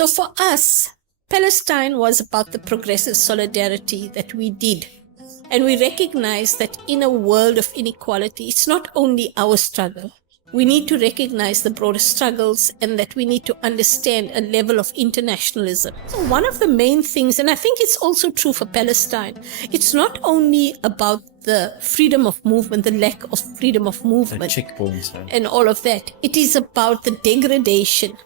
So for us, Palestine was about the progressive solidarity that we did. And we recognize that in a world of inequality, it's not only our struggle. We need to recognize the broader struggles and that we need to understand a level of internationalism. So one of the main things, and I think it's also true for Palestine, it's not only about the freedom of movement, the lack of freedom of movement, checkpoints, and all of that. It is about the degradation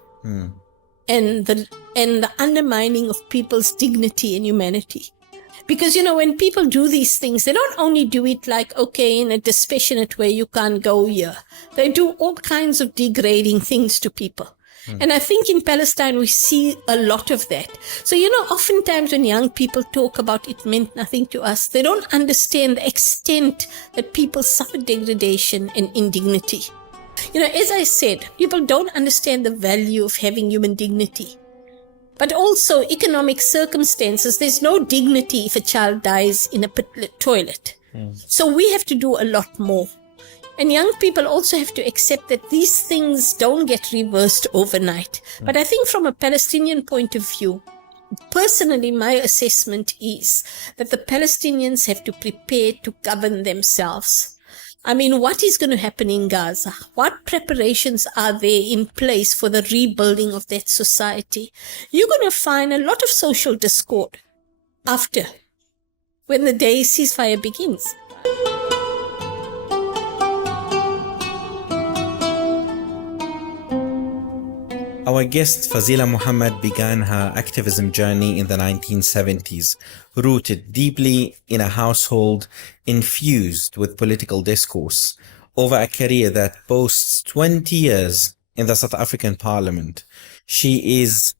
and the undermining of people's dignity and humanity. Because, when people do these things, they don't only do it like, okay, in a dispassionate way, you can't go here. They do all kinds of degrading things to people. And I think in Palestine, we see a lot of that. So, oftentimes when young people talk about it meant nothing to us, they don't understand the extent that people suffer degradation and indignity. As I said, people don't understand the value of having human dignity. But also economic circumstances. There's no dignity if a child dies in a pit toilet. So we have to do a lot more. And young people also have to accept that these things don't get reversed overnight. But I think from a Palestinian point of view, personally, my assessment is that the Palestinians have to prepare to govern themselves. I mean, what is going to happen in Gaza? What preparations are there in place for the rebuilding of that society? You're going to find a lot of social discord after, when the day ceasefire begins. Our guest Fazela Mohomed began her activism journey in the 1970s, rooted deeply in a household infused with political discourse, over a career that boasts 20 years in the South African Parliament. She is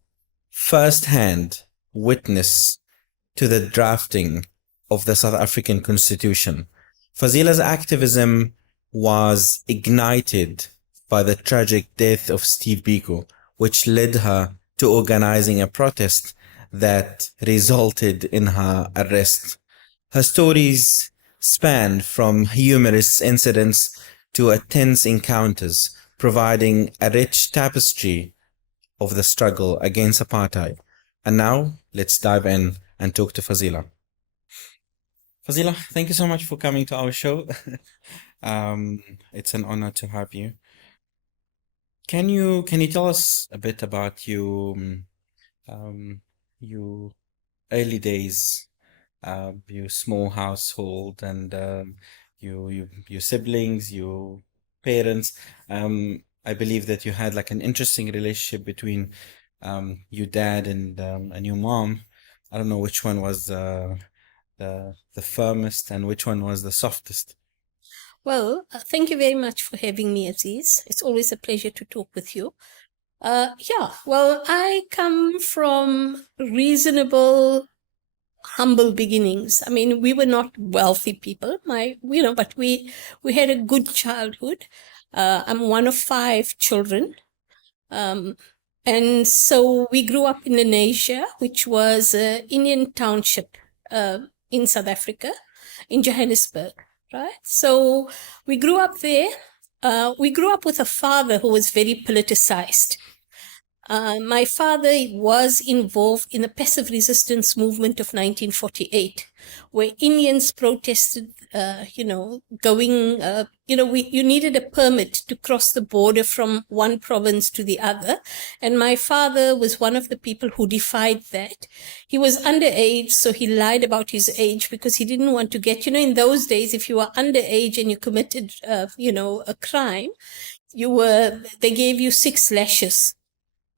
first-hand witness to the drafting of the South African Constitution. Fazela's activism was ignited by the tragic death of Steve Biko, which led her to organizing a protest that resulted in her arrest. Her stories span from humorous incidents to tense encounters, providing a rich tapestry of the struggle against apartheid. And now, let's dive in and talk to Fazela. Fazela, thank you so much for coming to our show. It's an honor to have you. Can you tell us a bit about your early days, your small household, and your siblings, your parents? I believe that you had like an interesting relationship between your dad and your mom. I don't know which one was the firmest and which one was the softest. Well, thank you very much for having me, Aziz. It's always a pleasure to talk with you. Well, I come from reasonable, humble beginnings. I mean, we were not wealthy people, but we had a good childhood. I'm one of 5 children. And so we grew up in Lenasia, which was an Indian township in South Africa, in Johannesburg. Right? So we grew up there. We grew up with a father who was very politicized. My father was involved in the passive resistance movement of 1948, where Indians protested, you needed a permit to cross the border from one province to the other. And my father was one of the people who defied that. He was underage, so he lied about his age because he didn't want to get, in those days, if you were underage and you committed, a crime, they gave you 6 lashes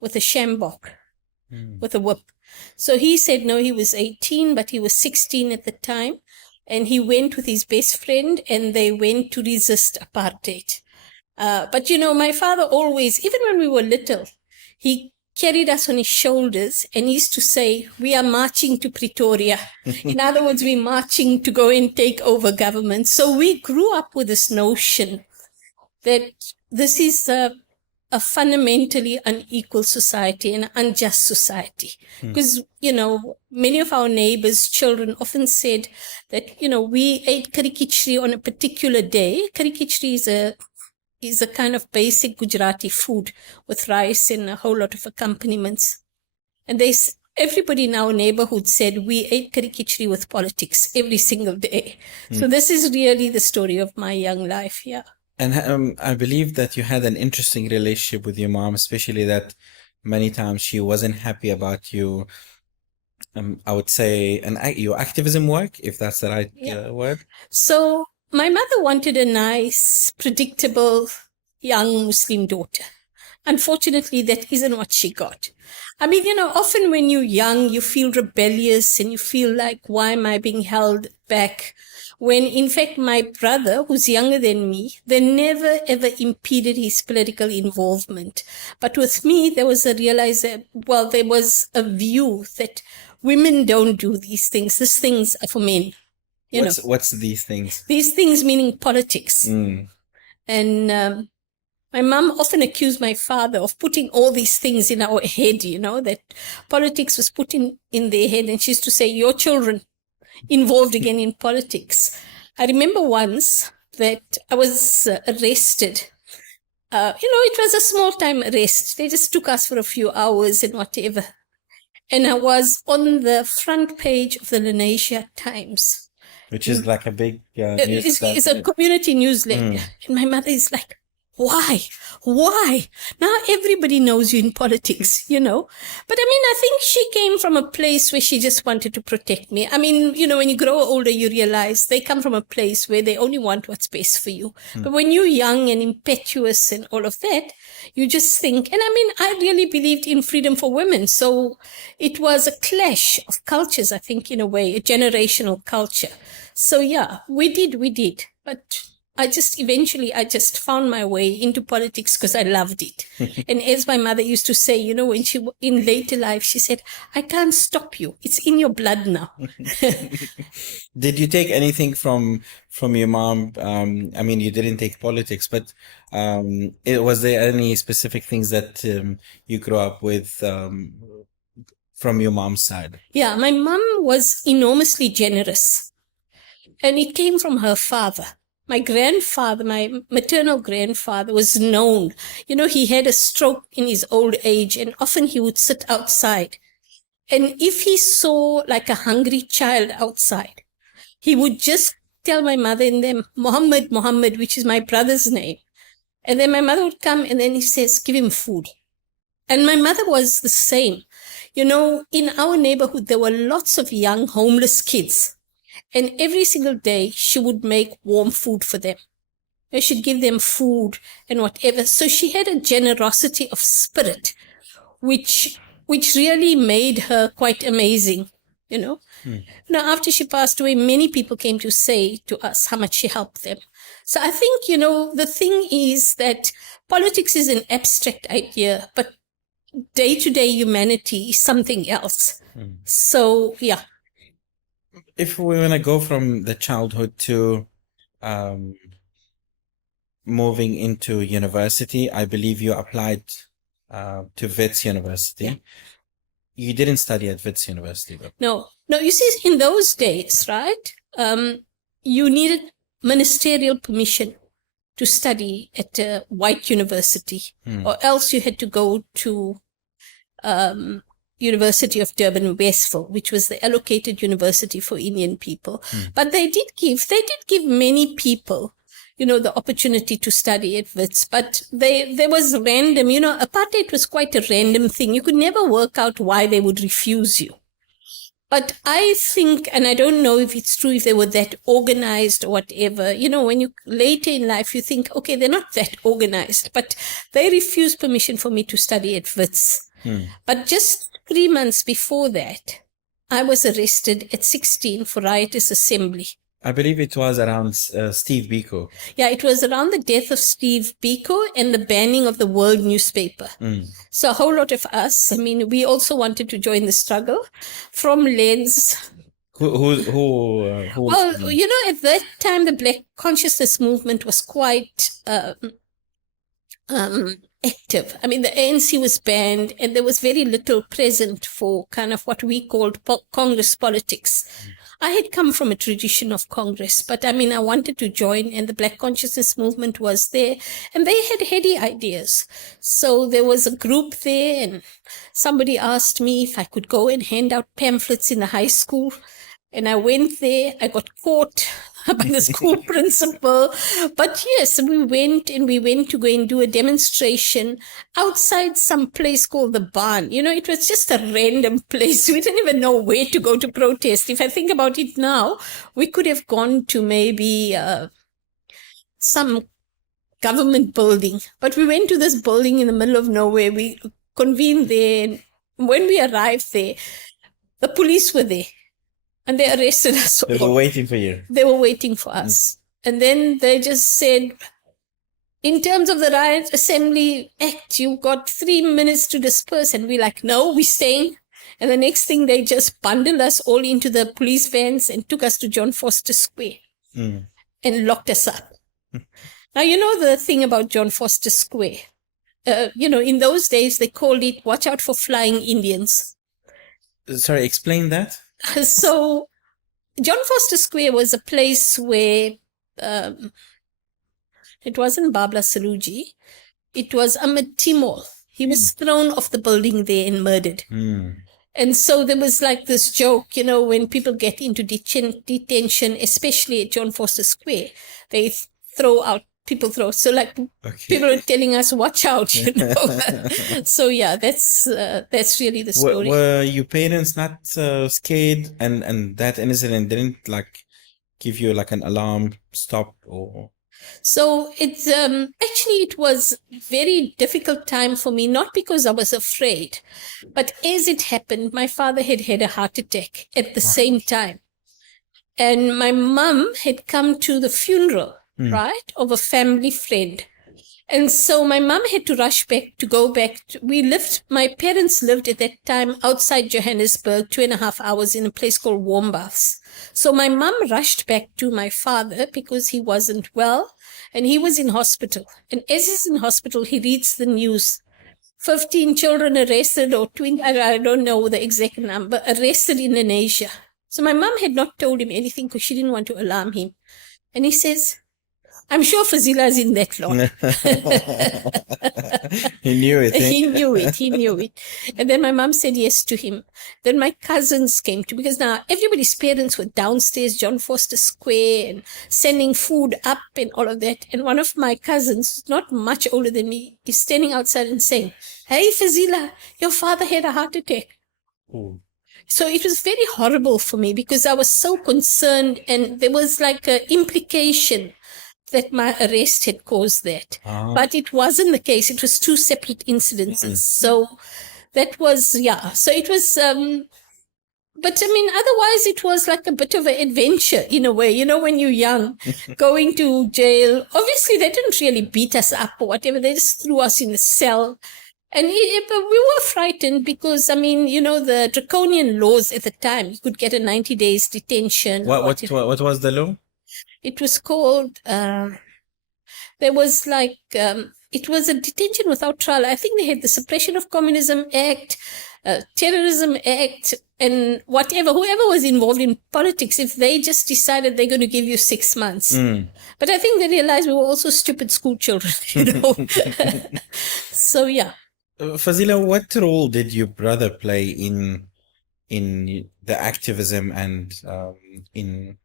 with a sjambok, with a whip. So he said no, he was 18, but he was 16 at the time. And he went with his best friend and they went to resist apartheid. But my father always, even when we were little, he carried us on his shoulders and he used to say, we are marching to Pretoria. In other words, we're marching to go and take over government. So we grew up with this notion that this is a fundamentally unequal society and an unjust society. Because, many of our neighbors' children often said that, we ate curry khichdi on a particular day. Curry khichdi is a kind of basic Gujarati food with rice and a whole lot of accompaniments. And everybody in our neighborhood said we ate curry khichdi with politics every single day. So this is really the story of my young life. Yeah. And I believe that you had an interesting relationship with your mom, especially that many times she wasn't happy about you. I would say your activism work, if that's the right word. So my mother wanted a nice, predictable young Muslim daughter. Unfortunately, that isn't what she got. I mean, often when you're young, you feel rebellious and you feel like, why am I being held back? When in fact, my brother, who's younger than me, they never ever impeded his political involvement. But with me, there was there was a view that women don't do these things. These things are for men. What's these things? These things meaning politics. And my mom often accused my father of putting all these things in our head, that politics was put in their head. And she used to say, your children involved again in politics. I remember once that I was arrested. It was a small time arrest. They just took us for a few hours and whatever. And I was on the front page of the Lenasia Times. Which is like a big news. It's a community newsletter. And my mother is like, why? Now everybody knows you in politics, But I mean, I think she came from a place where she just wanted to protect me. I mean, when you grow older, you realize they come from a place where they only want what's best for you. But when you're young and impetuous and all of that, you just think, and I mean, I really believed in freedom for women. So it was a clash of cultures, I think, in a way, a generational culture. So yeah, we did. But I just found my way into politics because I loved it. And as my mother used to say, when she, in later life, she said, I can't stop you. It's in your blood now. Did you take anything from your mom? I mean, you didn't take politics, but was there any specific things that you grew up with from your mom's side? Yeah, my mom was enormously generous. And it came from her father. My grandfather, my maternal grandfather, was known. He had a stroke in his old age, and often he would sit outside. And if he saw like a hungry child outside, he would just tell my mother and them, Mohammed, which is my brother's name. And then my mother would come and then he says, give him food. And my mother was the same. In our neighborhood, there were lots of young homeless kids. And every single day, she would make warm food for them. She'd give them food and whatever. So she had a generosity of spirit, which really made her quite amazing, Now, after she passed away, many people came to say to us how much she helped them. So I think, the thing is that politics is an abstract idea, but day-to-day humanity is something else. So, yeah. If we want to go from the childhood to moving into university, I believe you applied to Wits University. Yeah. You didn't study at Wits University, though. No. You see, in those days, right, you needed ministerial permission to study at a white university, or else you had to go to University of Durban, Westville, which was the allocated university for Indian people. But they did give many people, the opportunity to study at Wits. But there was random, apartheid was quite a random thing. You could never work out why they would refuse you. But I think, and I don't know if it's true, if they were that organized or whatever, when you later in life, you think, okay, they're not that organized, but they refused permission for me to study at Wits. But just 3 months before that, I was arrested at 16 for riotous assembly. I believe it was around Steve Biko. Yeah, it was around the death of Steve Biko and the banning of the World newspaper. So a whole lot of us, we also wanted to join the struggle from Lens. Who Well, at that time, the Black Consciousness movement was quite active. The ANC was banned and there was very little present for kind of what we called Congress politics. I had come from a tradition of Congress, but I mean, I wanted to join, and the Black Consciousness Movement was there, and they had heady ideas. So there was a group there, and somebody asked me if I could go and hand out pamphlets in the high school. And I went there. I got caught by the school principal. But yes, we went to go and do a demonstration outside some place called the Barn. You know, it was just a random place. We didn't even know where to go to protest. If I think about it now, we could have gone to maybe some government building. But we went to this building in the middle of nowhere. We convened there. And when we arrived there, the police were there. And they arrested us. They were waiting for you. They were waiting for us. And then they just said, in terms of the Riot Assembly Act, you've got 3 minutes to disperse. And we're like, no, we're staying. And the next thing, they just bundled us all into the police vans and took us to John Foster Square and locked us up. Now, you know the thing about John Foster Square. You know, in those days, they called it, watch out for flying Indians. Sorry, explain that. So, John Foster Square was a place where it wasn't Babla Saluji, it was Ahmed Timur. He was thrown off the building there and murdered. And so there was like this joke, you know, when people get into detention, especially at John Foster Square, they people throw. So like people are telling us, watch out, you know. So yeah, that's really the story. Were your parents not scared, and that incident didn't like give you like an alarm stop or? So it's actually it was very difficult time for me, not because I was afraid, but as it happened, my father had a heart attack at the same time, and my mum had come to the funeral. Right, of a family friend. And so my mum had to rush back to go back. My parents lived at that time outside Johannesburg, 2.5 hours in a place called Warm Baths. So my mum rushed back to my father because he wasn't well and he was in hospital. And as he's in hospital, he reads the news. 15 children arrested, or 20, I don't know the exact number, arrested in Indonesia. So my mum had not told him anything because she didn't want to alarm him. And he says, I'm sure Fazila is in that lot. He knew it. Eh? He knew it. And then my mom said yes to him. Then my cousins came to, because now everybody's parents were downstairs, John Foster Square, and sending food up and all of that. And one of my cousins, not much older than me, is standing outside and saying, hey, Fazila, your father had a heart attack. Ooh. So it was very horrible for me because I was so concerned, and there was like an implication that my arrest had caused that. But it wasn't the case. It was 2 separate incidences. So that was, yeah. So it was, but I mean, otherwise it was like a bit of an adventure in a way. You know, when you're young, going to jail, obviously they didn't really beat us up or whatever. They just threw us in a cell. And we were frightened because, I mean, you know, the draconian laws at the time, you could get a 90 days detention. What was the law? It was called, there was like, it was a detention without trial. I think they had the Suppression of Communism Act, Terrorism Act, and whoever was involved in politics, if they just decided they're going to give you 6 months. But I think they realized we were also stupid school children, you know. So, yeah. Fazila, what role did your brother play in the activism and in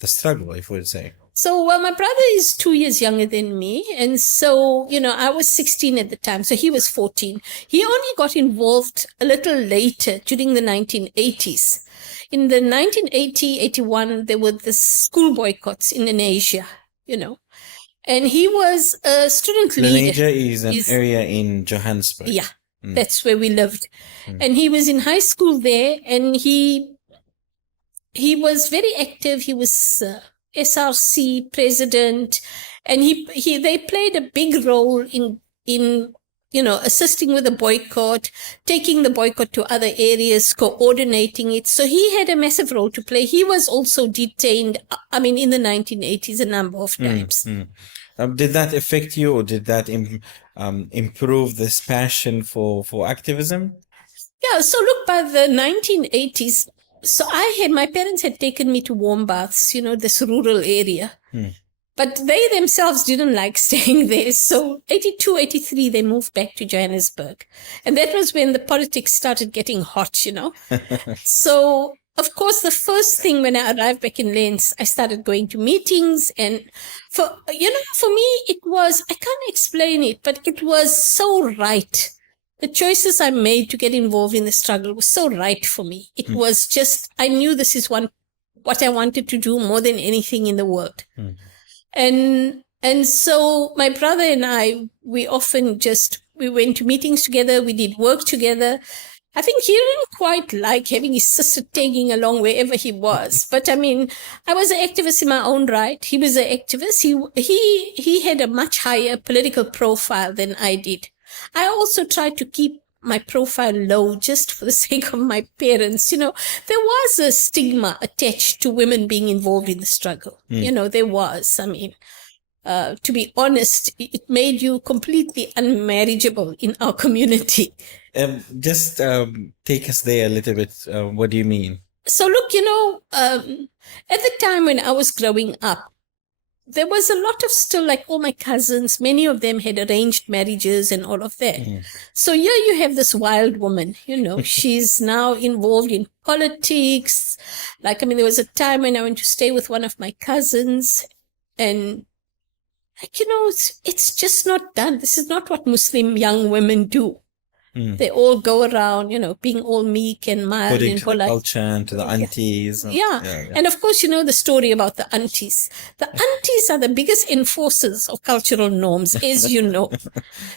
the struggle, if we would say? So, well, my brother is 2 years younger than me. And so, you know, I was 16 at the time. So he was 14. He only got involved a little later during the 1980s. In the 1980-81, there were the school boycotts in Indonesia, you know. And he was a student leader. Indonesia is an area in Johannesburg. Yeah, that's where we lived. And he was in high school there, and he was very active. He was SRC president, and they played a big role in you know, assisting with the boycott, taking the boycott to other areas, coordinating it. So he had a massive role to play. He was also detained, I mean, in the 1980s a number of times. Did that affect you, or did that improve this passion for activism? Yeah, so look, by the 1980s, So my parents had taken me to warm baths, this rural area. But they themselves didn't like staying there. So 82, 83, they moved back to Johannesburg. And that was when the politics started getting hot, So, of course, the first thing when I arrived back in Lens, I started going to meetings. And for me, it was, I can't explain it, but it was so right. The choices I made to get involved in the struggle was so right for me. It was just, I knew this is what I wanted to do more than anything in the world. And so my brother and I, we went to meetings together, we did work together. I think he didn't quite like having his sister tagging along wherever he was. But I mean, I was an activist in my own right. He was an activist. He had a much higher political profile than I did. I also tried to keep my profile low just for the sake of my parents. There was a stigma attached to women being involved in the struggle. There was. I mean, to be honest, it made you completely unmarriageable in our community. Just take us there a little bit. What do you mean? So look, at the time when I was growing up, there was a lot of still, like all my cousins, many of them had arranged marriages and all of that. So here you have this wild woman, she's now involved in politics. Like, I mean, there was a time when I went to stay with one of my cousins and, like, it's just not done. This is not what Muslim young women do. They all go around, being all meek and mild and polite. To the culture and to the aunties. Yeah. And of course, the story about the aunties. The aunties are the biggest enforcers of cultural norms, as you know.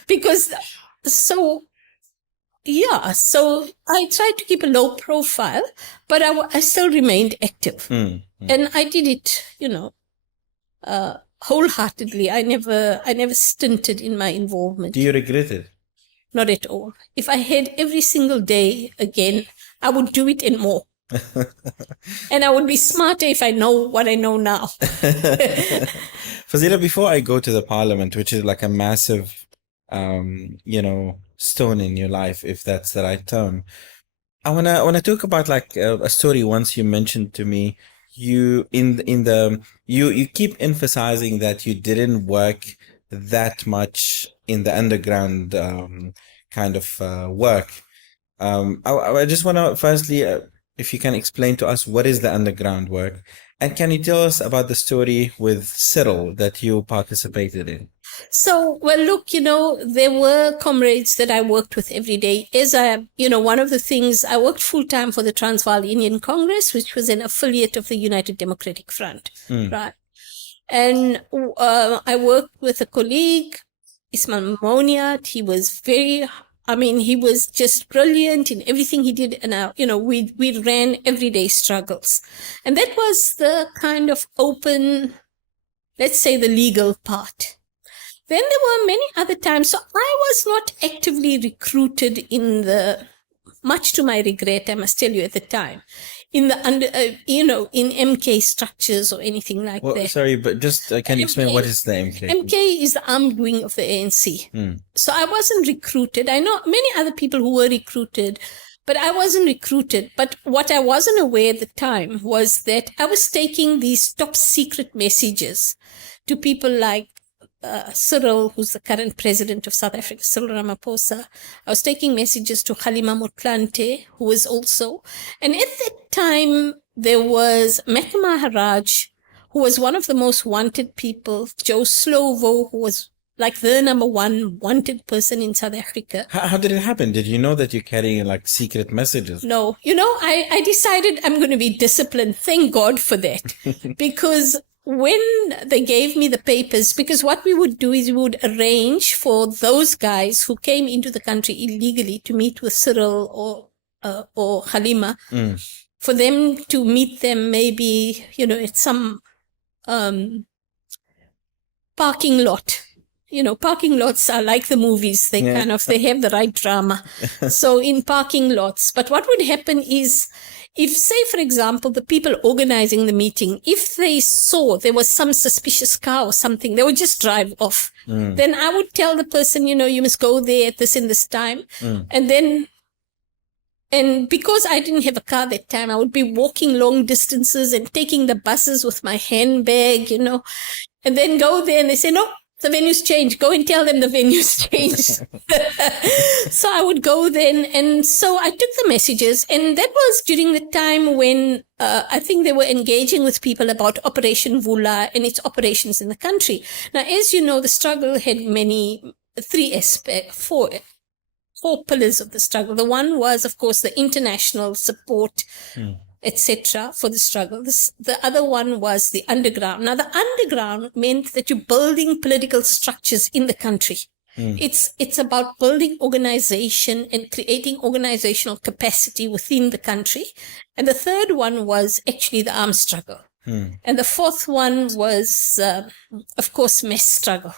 Because, so I tried to keep a low profile, but I still remained active. And I did it, wholeheartedly. I never stinted in my involvement. Do you regret it? Not at all. If I had every single day again, I would do it and more. And I would be smarter if I know what I know now. Fazela, before I go to the parliament, which is like a massive, stone in your life, if that's the right term, I wanna talk about like a story once you mentioned to me. You keep emphasizing that you didn't work that much in the underground kind of work. I just want to firstly, if you can explain to us what is the underground work, and can you tell us about the story with Cyril that you participated in? So, well, look, there were comrades that I worked with every day. One of the things, I worked full-time for the Transvaal Indian Congress, which was an affiliate of the United Democratic Front, right? And I worked with a colleague, Ismail Moniat. He was just brilliant in everything he did. And, we ran everyday struggles. And that was the kind of open, let's say, the legal part. Then there were many other times. So I was not actively recruited much to my regret, I must tell you at the time, in MK structures or anything like that. Sorry, but just can you explain what is the MK? MK is the armed wing of the ANC. So I wasn't recruited. I know many other people who were recruited, but I wasn't recruited. But what I wasn't aware at the time was that I was taking these top secret messages to people like Cyril, who's the current president of South Africa, Cyril Ramaphosa. I was taking messages to Halima Motlanthe, who was also. And at that time, there was Mecca Maharaj, who was one of the most wanted people, Joe Slovo, who was like the number one wanted person in South Africa. How did it happen? Did you know that you're carrying like secret messages? No. I decided I'm going to be disciplined. Thank God for that. Because when they gave me the papers, because what we would do is we would arrange for those guys who came into the country illegally to meet with Cyril or Halima, for them to meet them maybe, at some parking lot. Parking lots are like the movies. They they have the right drama. So in parking lots. But what would happen is, if, say, for example, the people organizing the meeting, if they saw there was some suspicious car or something, they would just drive off. Then I would tell the person, you must go there at this and this time. And then And because I didn't have a car that time, I would be walking long distances and taking the buses with my handbag, and then go there and they say, no, the venue's changed. Go and tell them the venue's changed. So I would go then. And so I took the messages. And that was during the time when I think they were engaging with people about Operation Vula and its operations in the country. Now, as you know, the struggle had four pillars of the struggle. The one was, of course, the international support, etc., for the struggle. The other one was the underground. Now, the underground meant that you're building political structures in the country. It's about building organization and creating organizational capacity within the country. And the third one was actually the armed struggle. And the fourth one was, of course, mass struggle,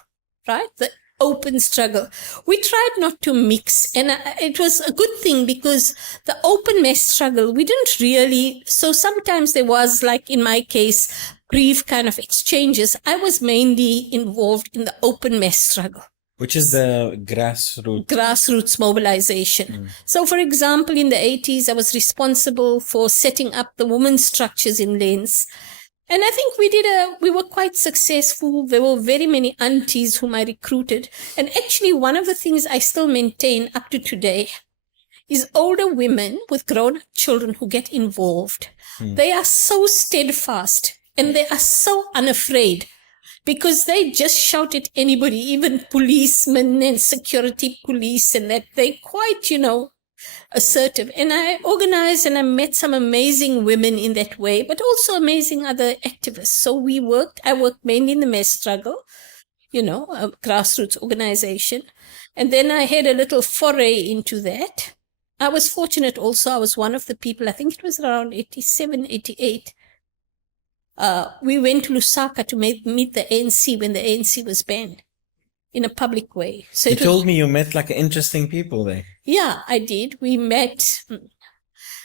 right? The open struggle. We tried not to mix, and it was a good thing because the open mass struggle, we didn't really, so sometimes there was, like in my case, brief kind of exchanges. I was mainly involved in the open mass struggle. Which is the grassroots mobilization. So, for example, in the 80s, I was responsible for setting up the women's structures in Lens. And I think we were quite successful. There were very many aunties whom I recruited. And actually, one of the things I still maintain up to today is older women with grown children who get involved. They are so steadfast and they are so unafraid because they just shout at anybody, even policemen and security police, and that they're quite, assertive. And I organized and I met some amazing women in that way, but also amazing other activists. So I worked mainly in the mass struggle, a grassroots organization. And then I had a little foray into that. I was fortunate also. I was one of the people, I think it was around 87, 88. We went to Lusaka to meet the ANC when the ANC was banned in a public way. So you told me you met like interesting people there. Yeah, I did. We met.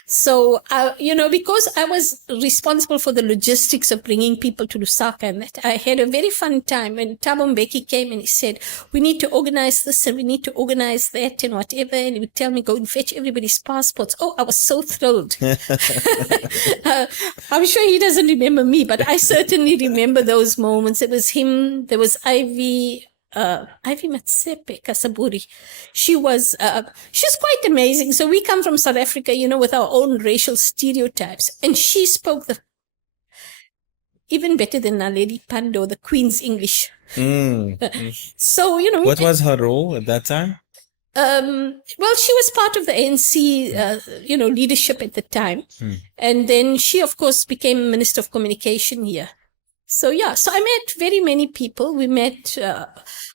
So, because I was responsible for the logistics of bringing people to Lusaka and that, I had a very fun time when Thabo Mbeki came and he said, we need to organize this and we need to organize that and whatever. And he would tell me, go and fetch everybody's passports. Oh, I was so thrilled. I'm sure he doesn't remember me, but I certainly remember those moments. It was him. There was Ivy Matsepe Kasaburi. She's quite amazing. So we come from South Africa, with our own racial stereotypes. And she spoke even better than Naledi Pandor, the Queen's English. So, What was her role at that time? Well, she was part of the ANC, leadership at the time. And then she, of course, became Minister of Communication here. So, so I met very many people. We met,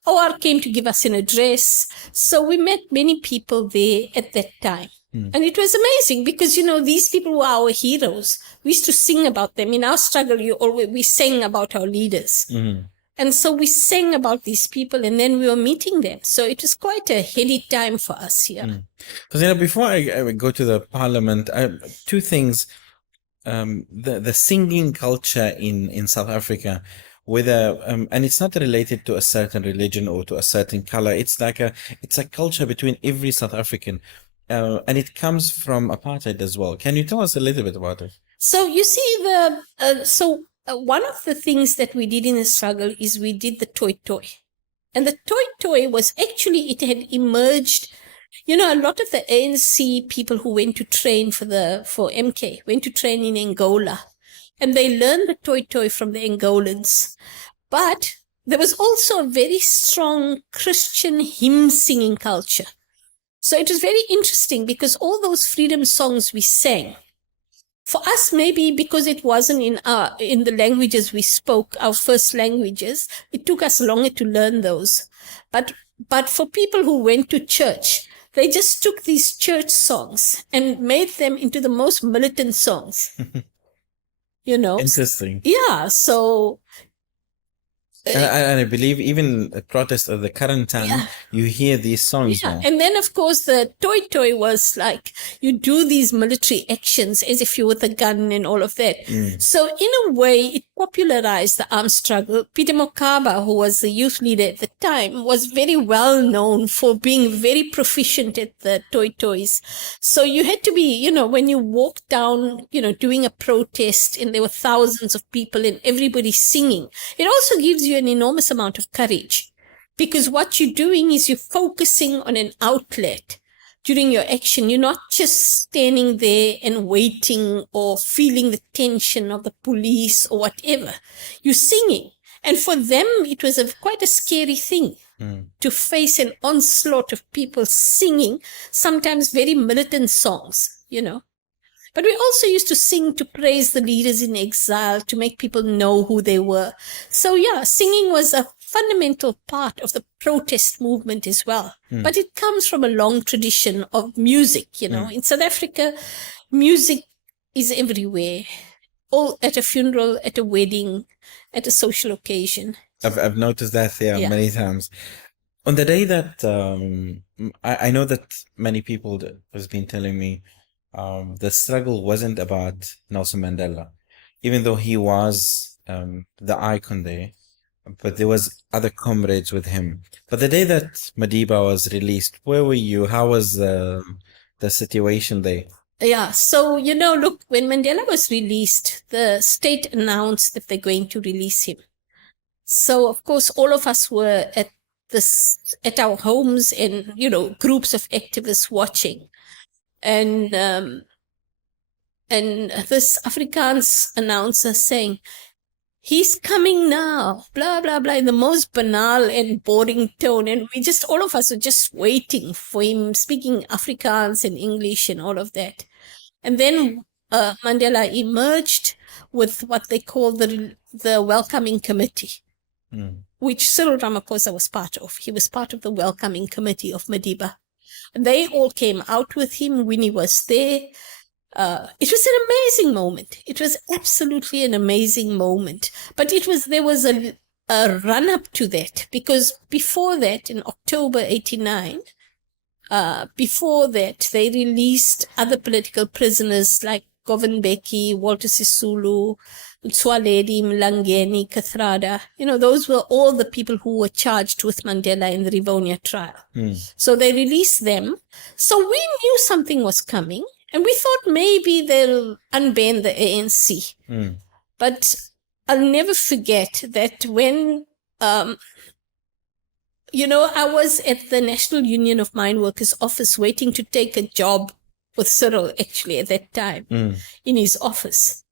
OR came to give us an address. So we met many people there at that time. And it was amazing because, these people were our heroes. We used to sing about them. In our struggle, we sang about our leaders. And so we sang about these people and then we were meeting them. So it was quite a heady time for us here. Because, before I go to the parliament, two things. The singing culture in South Africa, whether and it's not related to a certain religion or to a certain color. It's a culture between every South African, and it comes from apartheid as well. Can you tell us a little bit about it? So you see, one of the things that we did in the struggle is we did the toy toy, and the toy toy was actually, it had emerged. A lot of the ANC people who went to train for MK went to train in Angola, and they learned the toy toy from the Angolans. But there was also a very strong Christian hymn singing culture. So it was very interesting because all those freedom songs we sang, for us, maybe because it wasn't in the languages we spoke, our first languages, it took us longer to learn those. But for people who went to church, they just took these church songs and made them into the most militant songs. Interesting. Yeah, so... And I believe even a protest of the current time, you hear these songs now. And then, of course, the toy toy was like, you do these military actions as if you were with a gun and all of that. So in a way, it popularized the armed struggle. Peter Mokaba, who was the youth leader at the time, was very well known for being very proficient at the toys. So you had to be, when you walk down, doing a protest and there were thousands of people and everybody singing, it also gives you an enormous amount of courage, because what you're doing is you're focusing on an outlet during your action. You're not just standing there and waiting or feeling the tension of the police or whatever. You're singing. And for them, it was quite a scary thing to face an onslaught of people singing, sometimes very militant songs, But we also used to sing to praise the leaders in exile, to make people know who they were. So yeah, singing was a fundamental part of the protest movement as well. But it comes from a long tradition of music, In South Africa, music is everywhere. All at a funeral, at a wedding, at a social occasion. I've noticed that many times. On the day that I know that many people has been telling me the struggle wasn't about Nelson Mandela, even though he was the icon there, but there was other comrades with him. But the day that Madiba was released, where were you? How was the situation there? Yeah, so, look, when Mandela was released, the state announced that they're going to release him. So, of course, all of us were at our homes and, groups of activists watching. And this Afrikaans announcer saying, "He's coming now," blah, blah, blah, in the most banal and boring tone. And all of us were just waiting for him, speaking Afrikaans and English and all of that. And then Mandela emerged with what they call the welcoming committee, which Cyril Ramaphosa was part of. He was part of the welcoming committee of Madiba. And they all came out with him. Winnie was there. It was an amazing moment. It was absolutely an amazing moment. But there was a run-up to that, because before that, in October 89, before that, they released other political prisoners like Govan Beki, Walter Sisulu, Mtswaledi, Mlangeni, Kathrada. Those were all the people who were charged with Mandela in the Rivonia trial. So they released them. So we knew something was coming, and we thought maybe they'll unban the ANC. But I'll never forget that when I was at the National Union of Mine Workers office waiting to take a job with Cyril, actually, at that time, in his office.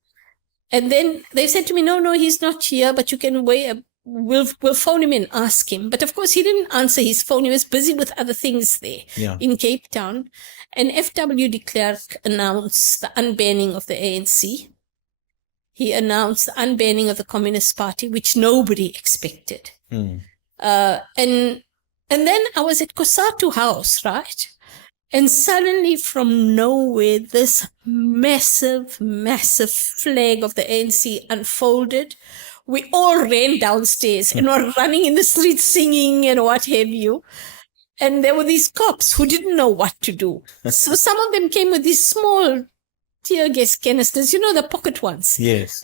And then they said to me, no, he's not here, but you can wait. We'll phone him and ask him. But of course, he didn't answer his phone. He was busy with other things there in Cape Town. And F.W. de Klerk announced the unbanning of the ANC. He announced the unbanning of the Communist Party, which nobody expected. And then I was at Kosatu House, right? And suddenly from nowhere, this massive, massive flag of the ANC unfolded. We all ran downstairs and were running in the streets singing and what have you. And there were these cops who didn't know what to do. So some of them came with these small tear gas canisters, the pocket ones. Yes.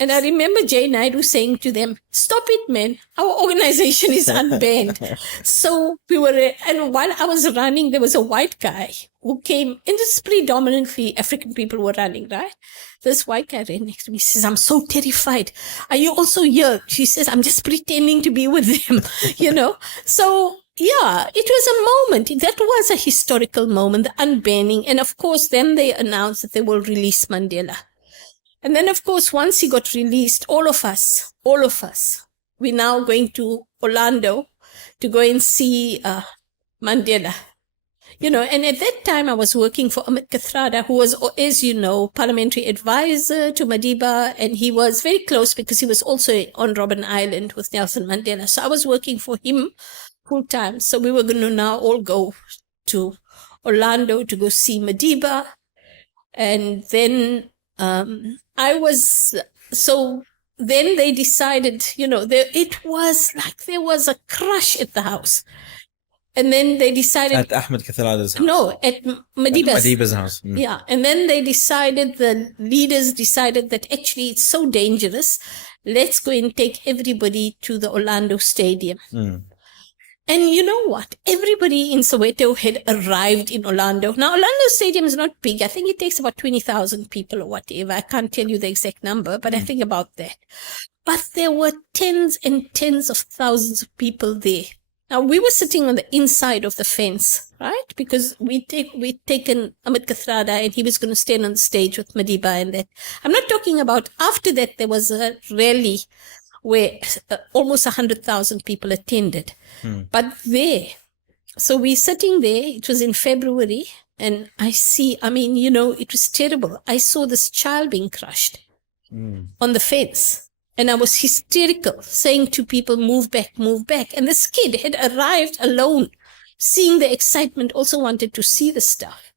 And I remember Jay Naidu saying to them, "Stop it, man. Our organization is unbanned." So and while I was running, there was a white guy who came, and it's predominantly African people were running, right? This white guy ran next to me. He says, "I'm so terrified. Are you also here?" She says, "I'm just pretending to be with them," So, yeah, it was a moment. That was a historical moment, the unbanning. And of course, then they announced that they will release Mandela. And then, of course, once he got released, all of us, we're now going to Orlando to go and see Mandela. And at that time, I was working for Amit Kathrada, who was, as you know, parliamentary advisor to Madiba, and he was very close because he was also on Robben Island with Nelson Mandela. So I was working for him full time. So we were going to now all go to Orlando to go see Madiba. And then then they decided, it was like there was a crush at the house. And then they decided... At Ahmed Kathrada's house? No, at Madiba's house. Yeah. And then they decided, the leaders decided that actually it's so dangerous. Let's go and take everybody to the Orlando Stadium. And you know what? Everybody in Soweto had arrived in Orlando. Now, Orlando Stadium is not big. I think it takes about 20,000 people or whatever. I can't tell you the exact number, but I think about that. But there were tens and tens of thousands of people there. Now, we were sitting on the inside of the fence, right? Because we'd taken Ahmed Kathrada and he was going to stand on the stage with Madiba and that. I'm not talking about after that, there was a rally where almost 100,000 people attended. But there, so we're sitting there, it was in February, and I see, I mean, you know, it was terrible. I saw this child being crushed on the fence. And I was hysterical, saying to people, move back, move back. And this kid had arrived alone, seeing the excitement, also wanted to see the stuff.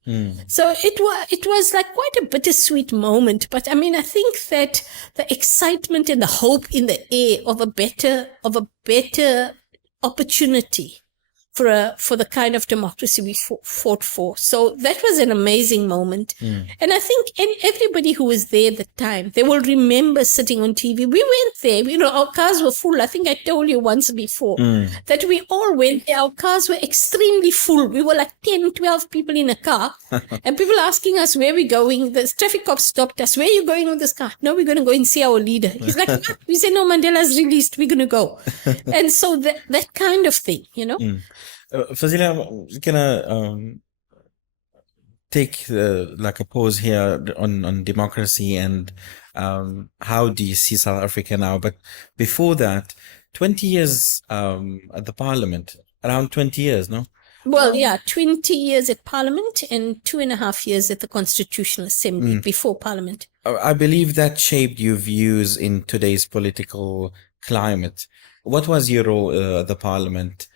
So it was like quite a bittersweet moment. But I mean, I think that the excitement and the hope in the air of a better opportunity for the kind of democracy we fought for. So that was an amazing moment. And I think everybody who was there at the time, they will remember sitting on TV. We went there, you know, our cars were full. I think I told you once before that we all went there. Our cars were extremely full. We were like 10, 12 people in a car and people asking us where we're going. The traffic cop stopped us. Where are you going with this car? No, we're going to go and see our leader. He's like, what? We said, no, Mandela's released. We're going to go. And so that kind of thing, you know. Fazila, I'm gonna take like a pause here on democracy and how do you see South Africa now? But before that, 20 years at the Parliament, around 20 years, no? Well, yeah, 20 years at Parliament and 2.5 years at the Constitutional Assembly before Parliament. I believe that shaped your views in today's political climate. What was your role at the Parliament?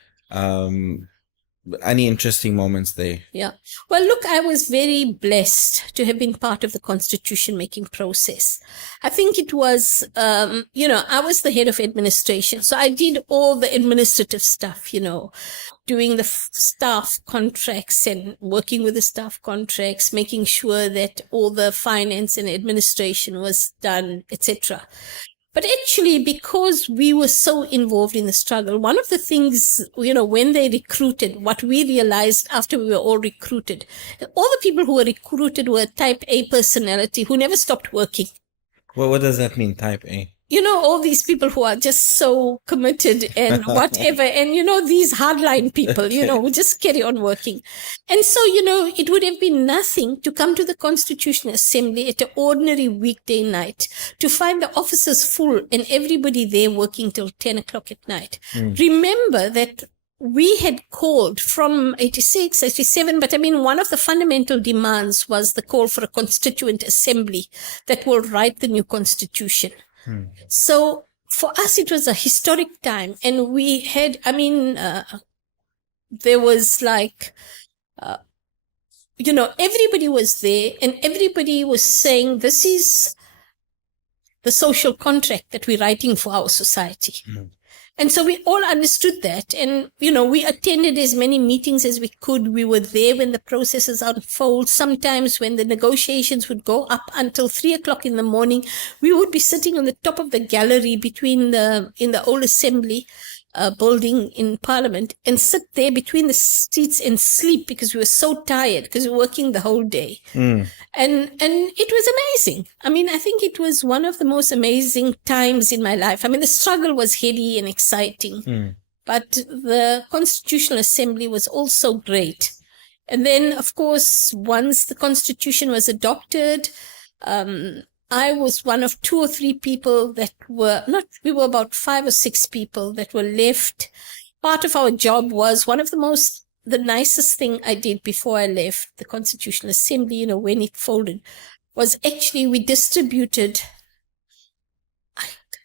Any interesting moments there? Yeah. Well, look, I was very blessed to have been part of the constitution making process. I think it was, you know, I was the head of administration. So I did all the administrative stuff, you know, doing the staff contracts and working with the staff contracts, making sure that all the finance and administration was done, etc. But actually, because we were so involved in the struggle, one of the things, you know, when they recruited, what we realized after we were all recruited, all the people who were recruited were type A personality who never stopped working. Well, what does that mean, type A? You know, all these people who are just so committed and whatever. And, you know, these hardline people, you know, who just carry on working. And so, you know, it would have been nothing to come to the Constitutional Assembly at an ordinary weekday night to find the offices full and everybody there working till 10 o'clock at night. Remember that we had called from 86, 87, but I mean, one of the fundamental demands was the call for a constituent assembly that will write the new constitution. So for us, it was a historic time. And we had, I mean, there was like, you know, everybody was there and everybody was saying, this is the social contract that we're writing for our society. And so we all understood that. And, you know, we attended as many meetings as we could. We were there when the processes unfold. Sometimes when the negotiations would go up until 3 o'clock in the morning, we would be sitting on the top of the gallery in the old assembly building in Parliament and sit there between the seats and sleep because we were so tired because we were working the whole day. And it was amazing. I mean, I think it was one of the most amazing times in my life. I mean, the struggle was heady and exciting, but the Constitutional Assembly was also great. And then, of course, once the Constitution was adopted, I was one of 2 or 3 people that were we were about 5 or 6 people that were left. Part of our job was the nicest thing I did before I left the Constitutional Assembly, you know, when it folded, was actually we distributed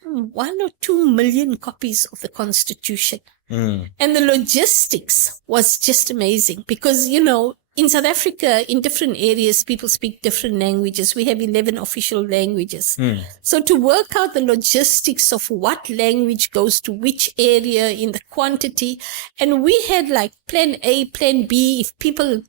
1 or 2 million copies of the Constitution. And the logistics was just amazing because, you know, in South Africa, in different areas, people speak different languages. We have 11 official languages. So to work out the logistics of what language goes to which area in the quantity, and we had like plan A, plan B. If people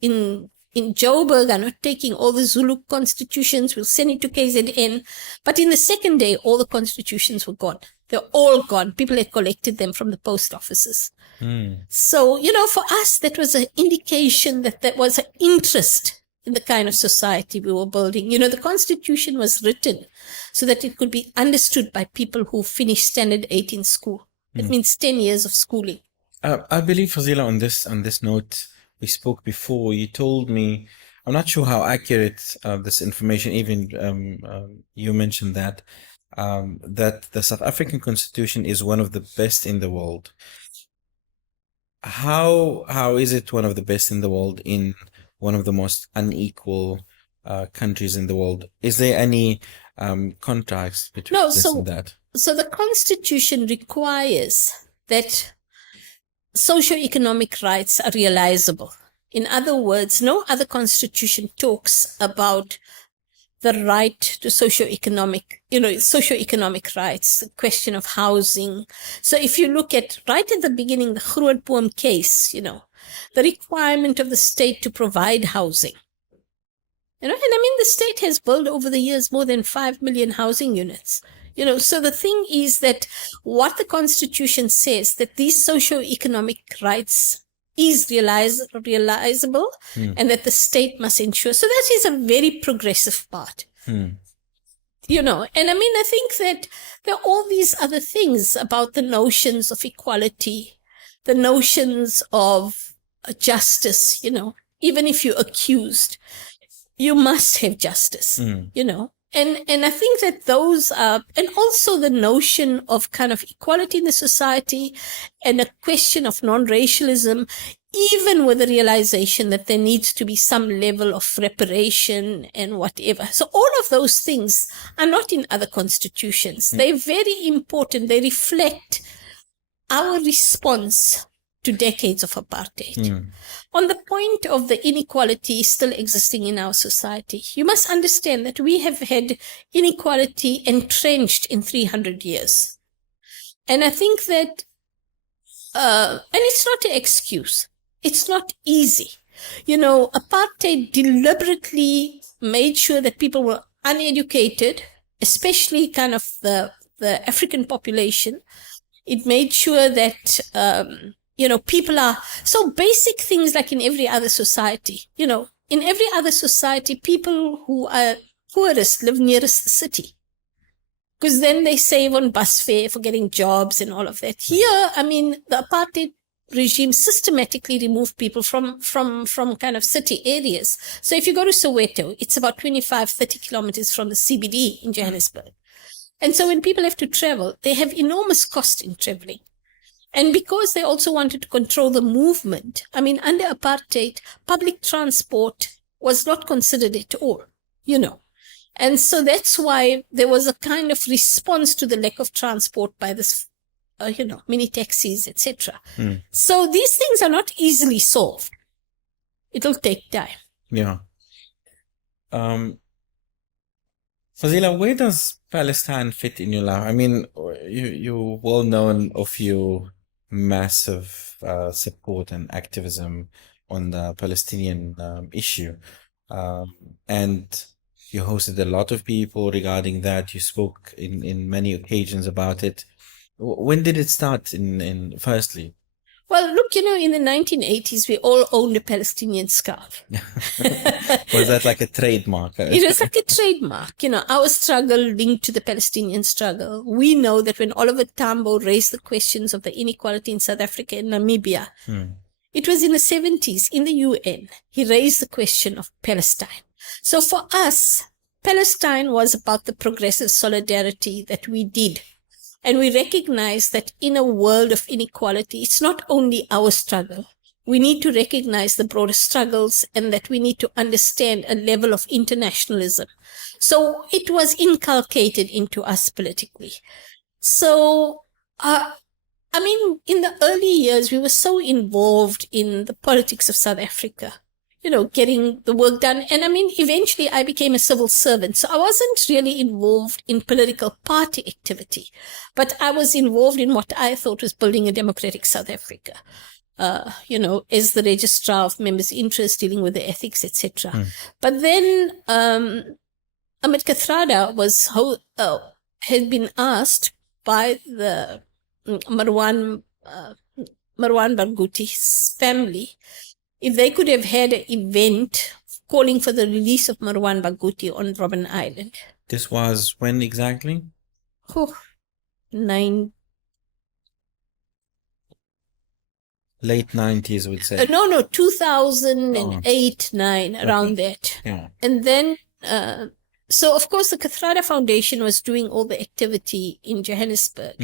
in Joburg are not taking all the Zulu constitutions, we'll send it to KZN. But in the second day, all the constitutions were gone. They're all gone. People had collected them from the post offices. So, for us, that was an indication that there was an interest in the kind of society we were building. The Constitution was written so that it could be understood by people who finished Standard 8 in school. It means 10 years of schooling. I believe, Fazila, on this note, we spoke before. You told me, I'm not sure how accurate this information, even you mentioned that the South African Constitution is one of the best in the world. How is it one of the best in the world in one of the most unequal countries in the world? Is there any contrast between this and that? So the Constitution requires that socioeconomic rights are realizable. In other words, no other constitution talks about the right to socioeconomic rights, the question of housing. So if you look at right at the beginning, the Grootboom case, the requirement of the state to provide housing. And the state has built over the years more than 5 million housing units. So the thing is that what the Constitution says, that these socio-economic rights is realizable and that the state must ensure. So that is a very progressive part. And I think that there are all these other things about the notions of equality, the notions of justice, even if you're accused, you must have justice, And I think that those are, and also the notion of kind of equality in the society and a question of non-racialism, even with the realization that there needs to be some level of reparation and whatever. So all of those things are not in other constitutions. They're very important. They reflect our response to decades of apartheid. On the point of the inequality still existing in our society, you must understand that we have had inequality entrenched in 300 years. And I think that, and it's not an excuse. It's not easy. Apartheid deliberately made sure that people were uneducated, especially kind of the African population. It made sure that, people are, so basic things like in every other society, in every other society, people who are poorest live nearest the city. Because then they save on bus fare for getting jobs and all of that. Here, the apartheid regime systematically removed people from kind of city areas. So if you go to Soweto, it's about 25, 30 kilometers from the CBD in Johannesburg. And so when people have to travel, they have enormous cost in traveling. And because they also wanted to control the movement, under apartheid, public transport was not considered at all, And so that's why there was a kind of response to the lack of transport by this, mini taxis, etc. So these things are not easily solved. It'll take time. Yeah. Fazila, where does Palestine fit in your life? You're well known of your massive support and activism on the Palestinian issue. And you hosted a lot of people regarding that. You spoke in many occasions about it. When did it start firstly? Well, look, in the 1980s, we all owned a Palestinian scarf. Was that like a trademark? It was like a trademark. Our struggle linked to the Palestinian struggle. We know that when Oliver Tambo raised the questions of the inequality in South Africa and Namibia, it was in the 70s in the UN. He raised the question of Palestine. So for us, Palestine was about the progressive solidarity that we did. And we recognize that in a world of inequality, it's not only our struggle. We need to recognize the broader struggles and that we need to understand a level of internationalism. So it was inculcated into us politically. So, in the early years, we were so involved in the politics of South Africa. getting the work done. And I mean, eventually I became a civil servant. So I wasn't really involved in political party activity, but I was involved in what I thought was building a democratic South Africa. As the registrar of members' interests, dealing with the ethics, etc. But then Ahmed Kathrada had been asked by the Marwan Barghouti's family if they could have had an event calling for the release of Marwan Barghouti on Robben Island. This was when exactly? Late 90s, we'd say. No, 2008, 9, around that. Yeah. And then, so of course the Kathrada Foundation was doing all the activity in Johannesburg.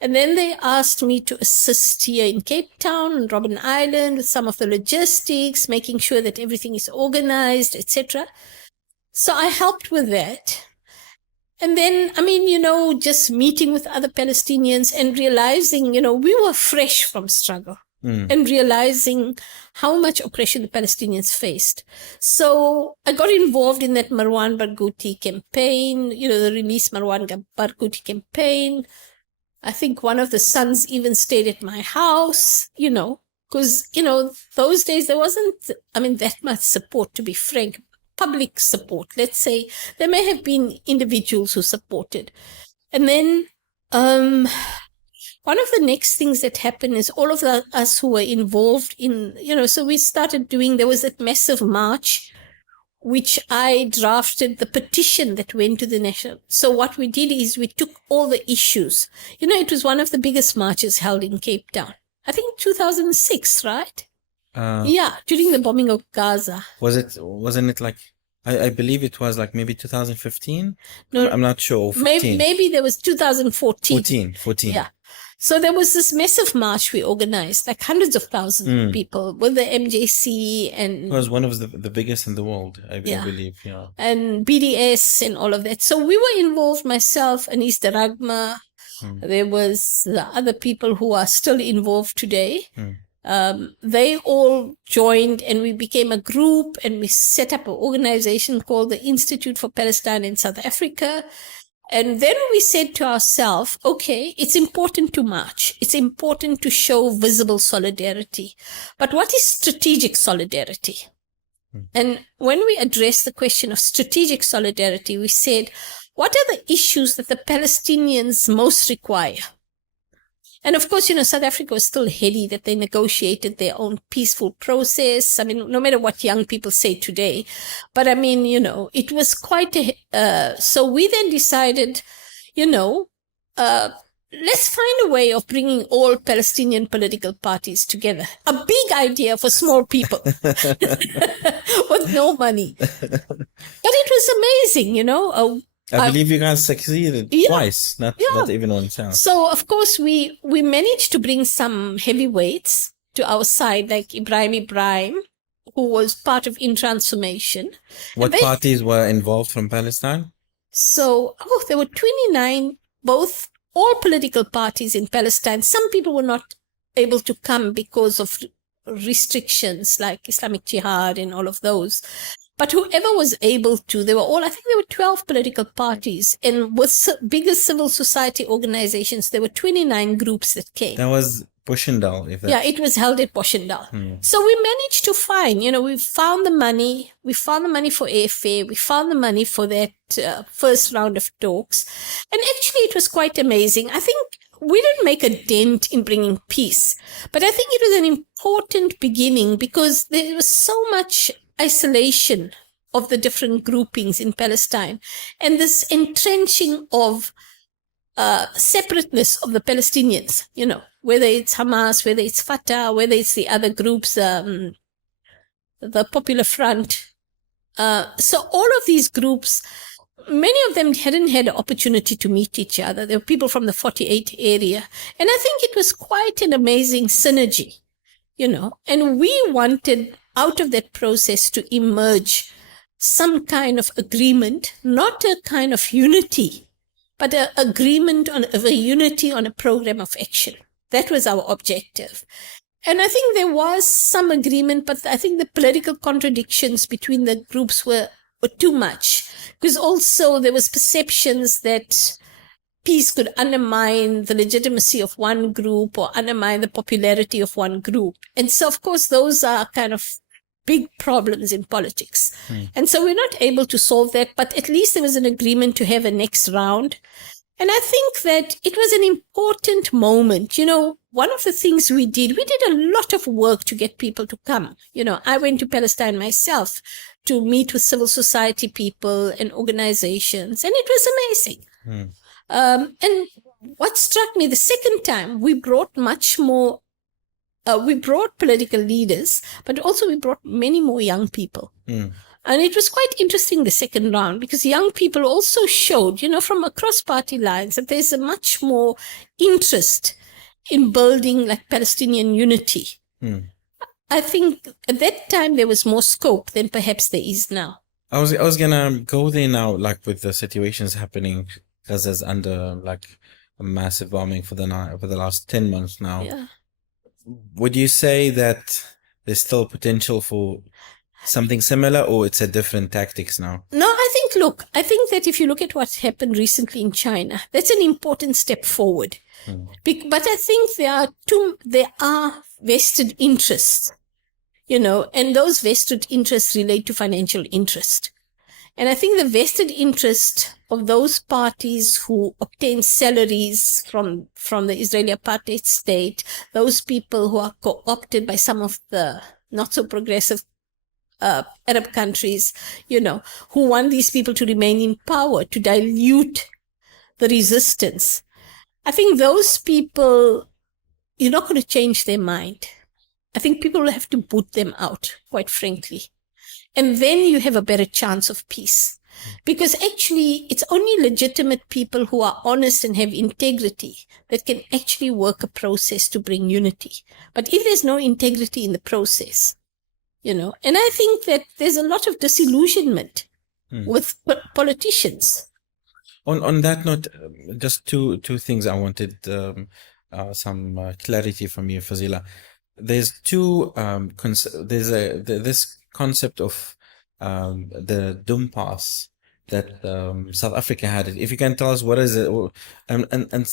And then they asked me to assist here in Cape Town, on Robben Island, with some of the logistics, making sure that everything is organized, etc. So I helped with that. And then, I mean, just meeting with other Palestinians and realizing, we were fresh from struggle and realizing how much oppression the Palestinians faced. So I got involved in that Marwan Barghouti campaign, the Release Marwan Barghouti campaign. I think one of the sons even stayed at my house, because, those days there wasn't, that much support, to be frank, public support. Let's say there may have been individuals who supported. And then one of the next things that happened is all of us who were involved in, so we started there was that massive march, which I drafted the petition that went to the national. So what we did is we took all the issues. It was one of the biggest marches held in Cape Town. I think 2006, right? Yeah, during the bombing of Gaza. Wasn't it like, I believe it was like maybe 2015? No, I'm not sure. Maybe there was 2014. 14. Yeah. So there was this massive march we organized, like hundreds of thousands of people with the MJC and... It was one of the biggest in the world, I believe, yeah. And BDS and all of that. So we were involved, myself, Anis Daragma. There was the other people who are still involved today. They all joined and we became a group and we set up an organization called the Institute for Palestine in South Africa. And then we said to ourselves, okay, it's important to march. It's important to show visible solidarity. But what is strategic solidarity? And when we addressed the question of strategic solidarity, we said, what are the issues that the Palestinians most require? And of course, South Africa was still heady that they negotiated their own peaceful process. I mean, no matter what young people say today, but I mean, it was quite so we then decided, let's find a way of bringing all Palestinian political parties together. A big idea for small people with no money. But it was amazing, I believe you guys succeeded twice, not even once. So, of course, we managed to bring some heavyweights to our side, like Ibrahim, who was part of In Transformation. What parties were involved from Palestine? So, there were 29, all political parties in Palestine. Some people were not able to come because of restrictions like Islamic Jihad and all of those. But whoever was able to, I think there were 12 political parties, and with bigger civil society organizations, there were 29 groups that came. That was Boschendal. Yeah, it was held at Boschendal. So we managed to find, we found the money. We found the money for airfare. We found the money for that first round of talks. And actually, it was quite amazing. I think we didn't make a dent in bringing peace, but I think it was an important beginning because there was so much isolation of the different groupings in Palestine and this entrenching of separateness of the Palestinians, whether it's Hamas, whether it's Fatah, whether it's the other groups, the Popular Front. So all of these groups, many of them hadn't had an opportunity to meet each other. There were people from the 48 area. And I think it was quite an amazing synergy, and we wanted out of that process to emerge some kind of agreement, not a kind of unity, but an agreement of a unity on a program of action. That was our objective. And I think there was some agreement, but I think the political contradictions between the groups were too much. Because also there was perceptions that peace could undermine the legitimacy of one group or undermine the popularity of one group. And so, of course, those are kind of big problems in politics. And so we're not able to solve that, but at least there was an agreement to have a next round. And I think that it was an important moment. One of the things we did a lot of work to get people to come. I went to Palestine myself to meet with civil society people and organizations, and it was amazing. And what struck me the second time, we brought much more, we brought political leaders, but also we brought many more young people. And it was quite interesting the second round, because young people also showed, from across party lines, that there's a much more interest in building like Palestinian unity. I think at that time there was more scope than perhaps there is now. I was gonna go there now, like with the situations happening. Gaza's under like a massive bombing for the last 10 months now. Yeah. Would you say that there's still potential for something similar, or it's a different tactics now? No, I think that if you look at what's happened recently in China, that's an important step forward. But I think there are vested interests, and those vested interests relate to financial interest. And I think the vested interest of those parties who obtain salaries from the Israeli apartheid state, those people who are co-opted by some of the not so progressive Arab countries, who want these people to remain in power, to dilute the resistance. I think those people, you're not going to change their mind. I think people will have to boot them out, quite frankly. And then you have a better chance of peace. Because actually, it's only legitimate people who are honest and have integrity that can actually work a process to bring unity. But if there's no integrity in the process, and I think that there's a lot of disillusionment with politicians. On that note, just two things I wanted some clarity from you, Fazila. There's this concept of the Dum Pass that South Africa had. If you can tell us what is it, and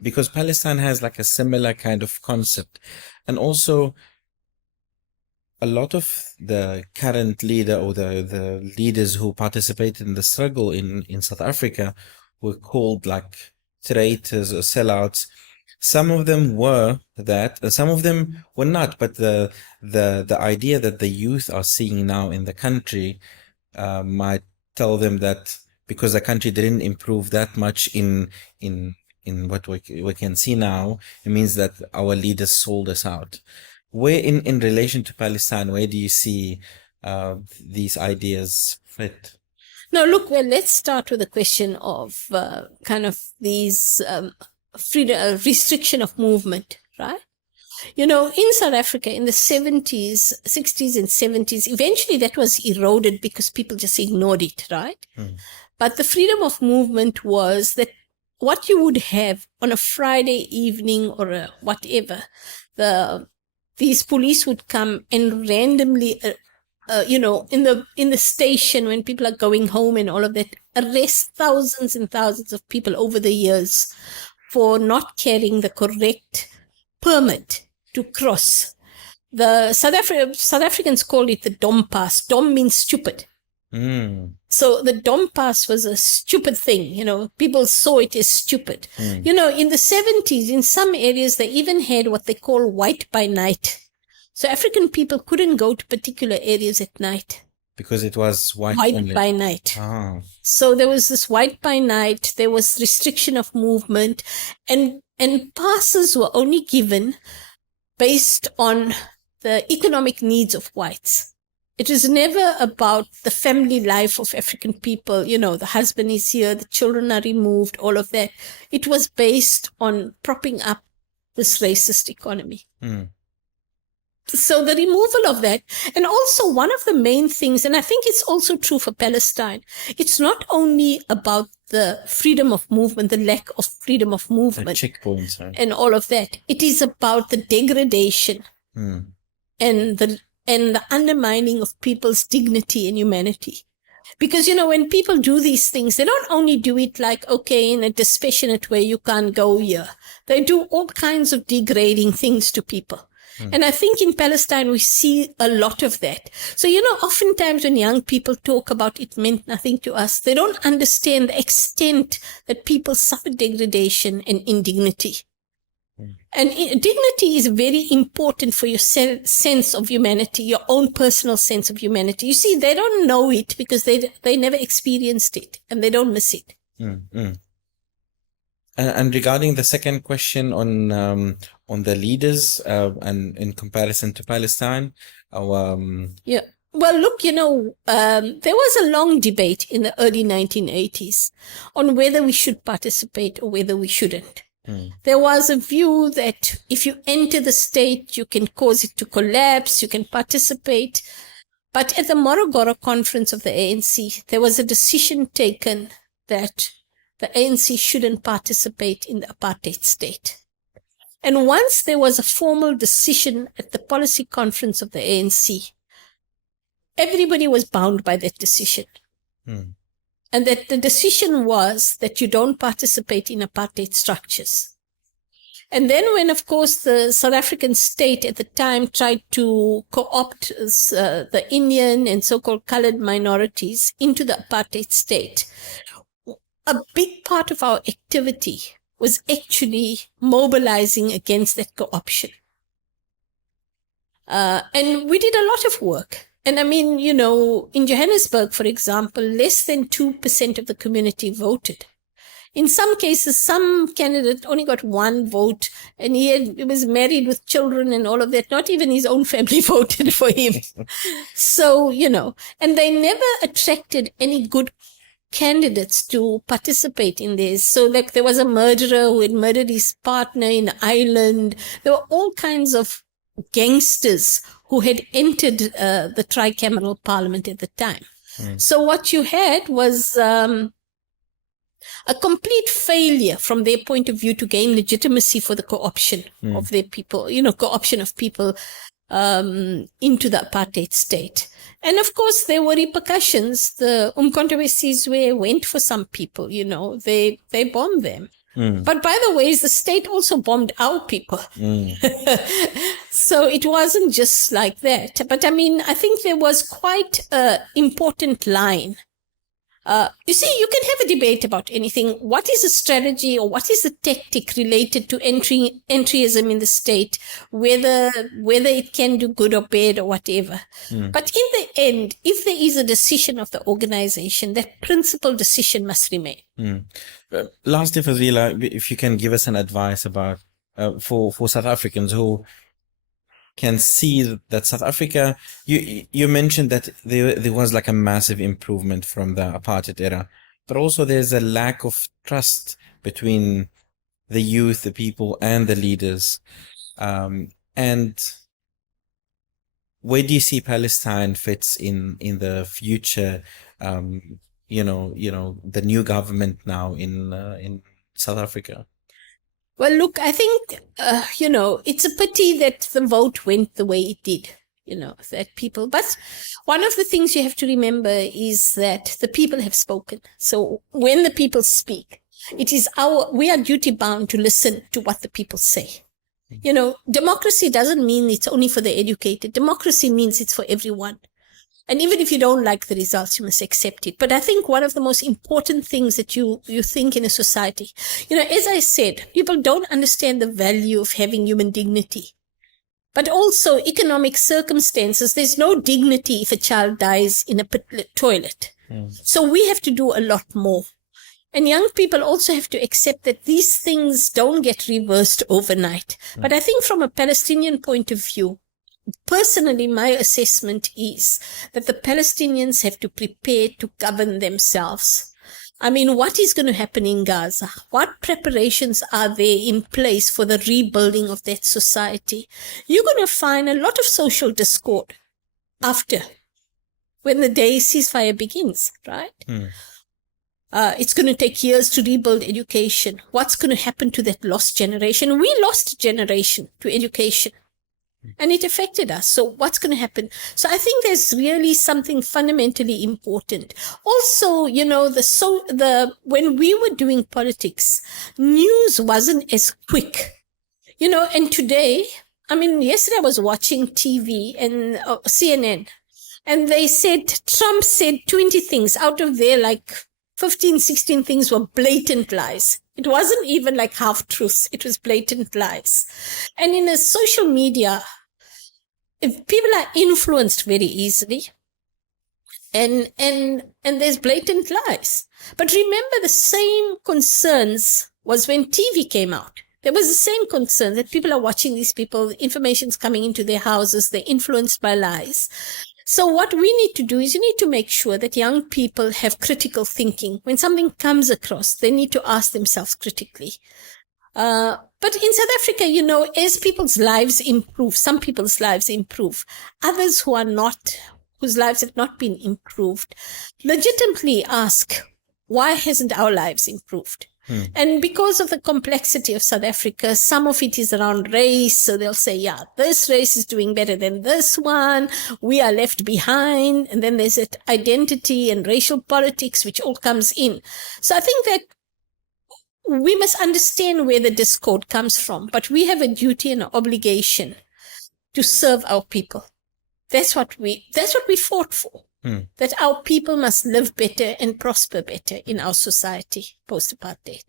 because Palestine has like a similar kind of concept, and also a lot of the current leader or the leaders who participated in the struggle in South Africa were called like traitors or sellouts. Some of them were that, some of them were not. But the idea that the youth are seeing now in the country might tell them that because the country didn't improve that much in what we can see now, it means that our leaders sold us out. Where in relation to Palestine, where do you see these ideas fit? No, look, well, let's start with the question of kind of these freedom, restriction of movement, right? In South Africa in the 70s, 60s and 70s, eventually that was eroded because people just ignored it, right? But the freedom of movement was that what you would have on a Friday evening or a whatever, these police would come and randomly, in the station when people are going home and all of that, arrest thousands and thousands of people over the years for not carrying the correct permit to cross. The South Africans call it the Dom Pass. Dom means stupid. So the Dom Pass was a stupid thing. People saw it as stupid. In the 70s, in some areas, they even had what they call white by night. So African people couldn't go to particular areas at night. Because it was white by night. Ah. So there was this white by night, there was restriction of movement, and passes were only given based on the economic needs of whites. It was never about the family life of African people. The husband is here, the children are removed, all of that. It was based on propping up this racist economy. So the removal of that, and also one of the main things, and I think it's also true for Palestine, it's not only about the freedom of movement, the lack of freedom of movement, checkpoints, and all of that. It is about the degradation and the undermining of people's dignity and humanity. Because, when people do these things, they don't only do it like, okay, in a dispassionate way, you can't go here. They do all kinds of degrading things to people. And I think in Palestine, we see a lot of that. So, oftentimes when young people talk about it meant nothing to us, they don't understand the extent that people suffer degradation and indignity. And dignity is very important for your sense of humanity, your own personal sense of humanity. You see, they don't know it because they never experienced it and they don't miss it. And regarding the second question on the leaders and in comparison to Palestine, yeah. Well, look, there was a long debate in the early 1980s on whether we should participate or whether we shouldn't. There was a view that if you enter the state, you can cause it to collapse, you can participate. But at the Morogoro conference of the ANC, there was a decision taken that the ANC shouldn't participate in the apartheid state. And once there was a formal decision at the policy conference of the ANC, everybody was bound by that decision. And that the decision was that you don't participate in apartheid structures. And then when, of course, the South African state at the time tried to co-opt the Indian and so-called colored minorities into the apartheid state, a big part of our activity was actually mobilizing against that co-option. And we did a lot of work. And I mean, in Johannesburg, for example, less than 2% of the community voted. In some cases, some candidate only got one vote and he was married with children and all of that. Not even his own family voted for him. So, and they never attracted any good candidates to participate in this. So like there was a murderer who had murdered his partner in Ireland. There were all kinds of gangsters who had entered the tricameral parliament at the time. So what you had was a complete failure from their point of view to gain legitimacy for the co-option of their people, co-option of people into the apartheid state. And of course, there were repercussions. The Umkhonto we Sizwe went for some people, they bombed them. But by the way, the state also bombed our people. So it wasn't just like that. But I mean, I think there was quite an important line. You see, you can have a debate about anything. What is a strategy or what is a tactic related to entryism in the state, whether it can do good or bad or whatever. But in the end, if there is a decision of the organization, that principal decision must remain. Lastly, Fazila, if you can give us an advice about for South Africans who can see that South Africa, you mentioned that there was like a massive improvement from the apartheid era, but also there's a lack of trust between the youth, the people, and the leaders. And where do you see Palestine fits in the future? The new government now in South Africa. Well, look, I think, it's a pity that the vote went the way it did, that people. But one of the things you have to remember is that the people have spoken. So when the people speak, we are duty bound to listen to what the people say. Democracy doesn't mean it's only for the educated. Democracy means it's for everyone. And even if you don't like the results, you must accept it. But I think one of the most important things that you think in a society, as I said, people don't understand the value of having human dignity. But also economic circumstances. There's no dignity if a child dies in a toilet. So we have to do a lot more. And young people also have to accept that these things don't get reversed overnight. But I think from a Palestinian point of view, personally, my assessment is that the Palestinians have to prepare to govern themselves. I mean, what is going to happen in Gaza? What preparations are there in place for the rebuilding of that society? You're going to find a lot of social discord after, when the day ceasefire begins, right? It's going to take years to rebuild education. What's going to happen to that lost generation? We lost a generation to education. and it affected us. So what's going to happen? So I think there's really something fundamentally important. Also, when we were doing politics, news wasn't as quick, and today, yesterday I was watching TV and CNN, and they said, Trump said 20 things. Out of there, like 15, 16 things were blatant lies. It wasn't even like half truths. It was blatant lies. And in a social media, if people are influenced very easily, and there's blatant lies. But remember, the same concerns was when TV came out. There was the same concern that people are watching these people, information's coming into their houses, they're influenced by lies. So what we need to do is you need to make sure that young people have critical thinking. When something comes across, they need to ask themselves critically. But in South Africa, as people's lives improve, some people's lives improve, others whose lives have not been improved, legitimately ask, why hasn't our lives improved? And because of the complexity of South Africa, some of it is around race. So they'll say, yeah, this race is doing better than this one. We are left behind. And then there's that identity and racial politics, which all comes in. So I think that we must understand where the discord comes from, but we have a duty and an obligation to serve our people. That's what we fought for. That our people must live better and prosper better in our society post-apartheid.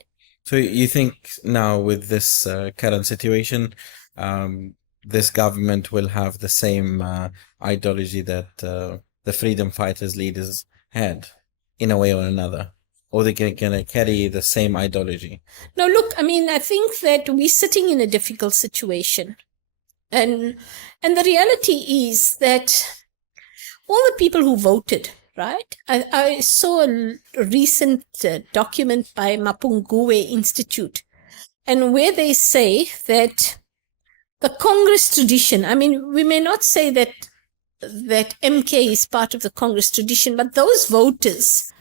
So you think now with this current situation, this government will have the same ideology that the freedom fighters leaders had, in a way or another? Or they're going to carry the same ideology? No, look, I think that we're sitting in a difficult situation. And the reality is that all the people who voted, right? I saw a recent document by Mapungubwe Institute, and where they say that the Congress tradition, we may not say that MK is part of the Congress tradition, but those voters,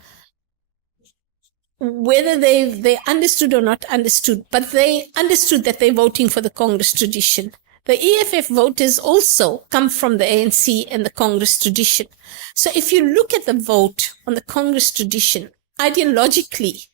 whether they understood or not understood, but they understood that they're voting for the Congress tradition. The EFF voters also come from the ANC and the Congress tradition. So if you look at the vote on the Congress tradition, ideologically,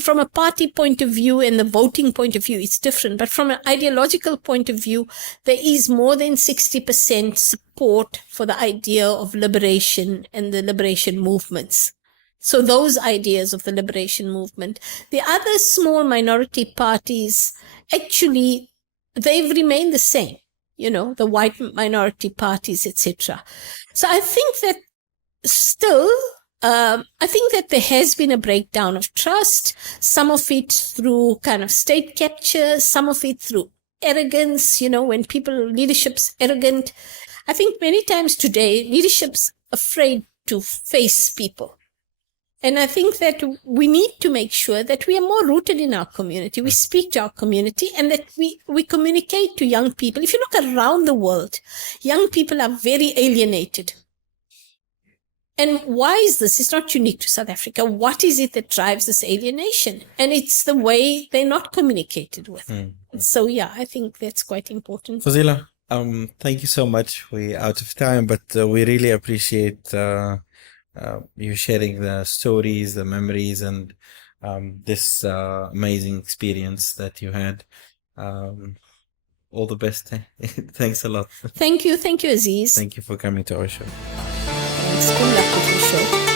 from a party point of view and the voting point of view, it's different. But from an ideological point of view, there is more than 60% support for the idea of liberation and the liberation movements. So those ideas of the liberation movement. The other small minority parties, actually, they've remained the same, the white minority parties, etc. So I think that still, I think that there has been a breakdown of trust, some of it through kind of state capture, some of it through arrogance, when leadership's arrogant. I think many times today, leadership's afraid to face people. And I think that we need to make sure that we are more rooted in our community. We speak to our community and that we communicate to young people. If you look around the world, young people are very alienated. And why is this? It's not unique to South Africa. What is it that drives this alienation? And it's the way they're not communicated with. So, yeah, I think that's quite important. Fazela, thank you so much. We're out of time, but we really appreciate you sharing the stories, the memories, and this amazing experience that you had. All the best. Thanks a lot. Thank you, Aziz. Thank you for coming to our show. Thanks. Good luck with your show.